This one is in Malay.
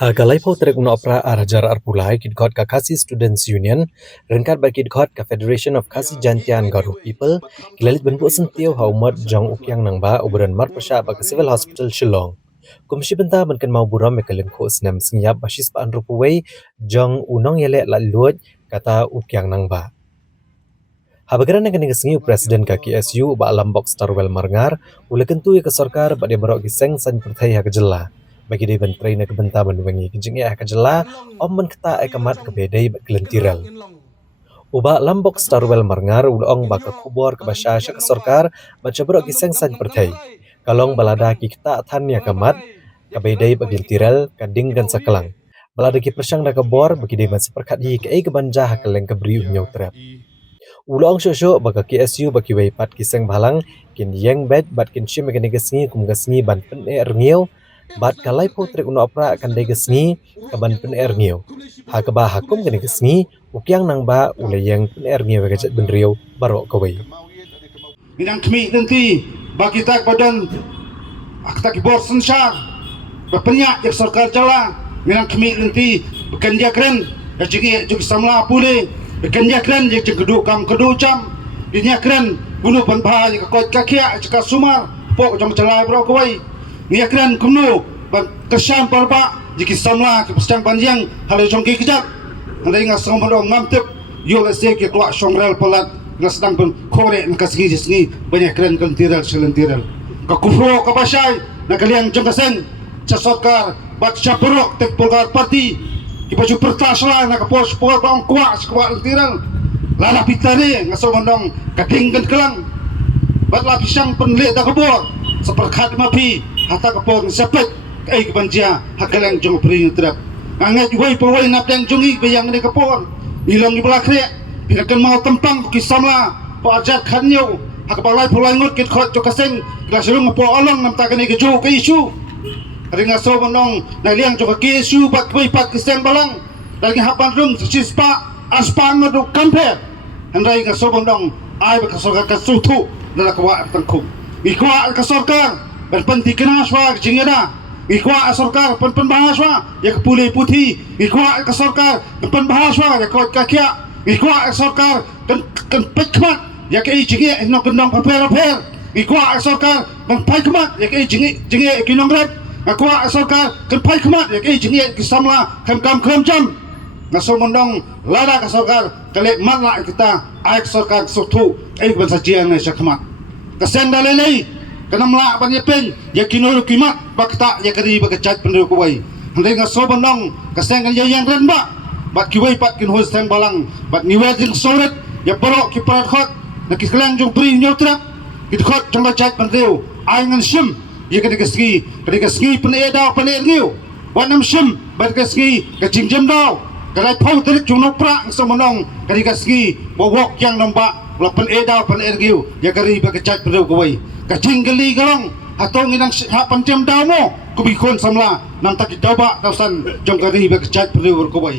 Hagalai po trek una opera arajar arpulai kidkot ka Khasi Students Union, rengkat ba kidkot ka Federation of Khasi Jantian Garo People, kilalit benpu sentiau haumat jang ukyang nang ba uberan mar pasha ba ka Civil Hospital Shillong. Kumshi benta bankan mau buram mekalin ko snam singyap basis pa anrupuway jang unong yele la luot kata ukyang nang ba. Habagaran ng kaning singiu Presiden ka KSU ba alambok Starwell Marngar, ulakentu ya ka sarkar ba de barok giseng san perthai ha kajela. Bagi dia bentrai na kebenta banwangi kijingi ha kajela, om man kata ay kamat kabedai ba kelentiral. Uba lambok Starwell Marngar ulong ba ka kubor ka basya ka sarkar ba barok giseng san perthai. Kalong balada ki kita tan ya kamat kabedai ba kelentiral kading gan sakalang. Balada ki persyang na kabor bagi dia man seperkat hi ka ay kabanja ha kaleng kabri unyaw trap. Ulong shosho baka KSU baki waipat kiseng balang kin yang bed bat kin shim mekanik gesngi kum gesngi ban pen erngio bat kalai potrek uno opera akan de gesngi kaban pen erngio ha kaba hakum kene gesngi ukyang nang ba ule yang pen erngio gajet benrio baro kawai minang kmi nanti bagi tak badan akta ki bor sensar berpenyak jak sarkar jala minang kmi nanti bekan dia keren jadi juga samla pule bekerja keren je kedu kam kedu jam dinya keren gunu panbha je kot kakia jika sumar pok jam celai bro koi nia keren kumnu kesan parba jiki samla ke pesang panjang halo jongki kejak andai ngasong mandong ngamtep yo lese ke keluar songrel pelat ngasdang pun kore ngkasgi jesngi banyak keren kelentiral selentiral ka kufro ka basai na kalian jongkasen casokar bat chaperok tek polgar parti baju pertaslah nak pos pos bang kuat sekuat lentiran lala pitare ngaso mandong kadingkan kelang bat lapisang penlit dak kebor seperkat mapi hata kepon sepet ai kebanjia hakalang jong pring trap angat wai pawai nap yang jongi bayang ni kepon ilong di belakre bilakan mau tempang kisamla pajak khanyo hakabalai pulai ngut kit khot jokaseng glasulung po olong nam takani keju ke isu ringa so manong na liang joka kesu bat koi pat kiseng balang lagi hapan rung sispa aspan ngadu kampe handai ga so manong ai ba kasorka kasutu dala kwa tangku ikwa kasorka ban panti kena swa jingera ikwa asorka pan bahaswa ya kapule puthi ikwa kasorka pan bahaswa ya kot kakia ikwa asorka kan pekmat ya ke jinge no kendong paper ikwa asorka ban pekmat ya ke jinge kinong rat aku asalkan kenpai kemat ya ke jingi kisamla kam jam ngaso mondong lada kasorkar kale matla kita aik sorkar sutu ai bansa jiang na syakmat kasen dalelei kanamla banyepen ya kinoro kimat bakta ya kari bagacat pendu kuwai handai ngaso mondong kasen kan yang renba bat kiwai pat kin hostem balang bat niwet jing soret ya borok ki parat khot na kislang jong pri nyotra kit khot jong bacat pendu ai ngan sim ya ketika ski penai dau penai ngiu wanam sim bat ski kacing jam dau kalai pau terik junok prak somonong ketika ski bawok yang nampak la penai dau penai ngiu ya kari bagacat perlu kawai kacing geli galong atau nginang hapan jam dau mo kubikon samla nam tak daba dausan jong kari bagacat perlu kawai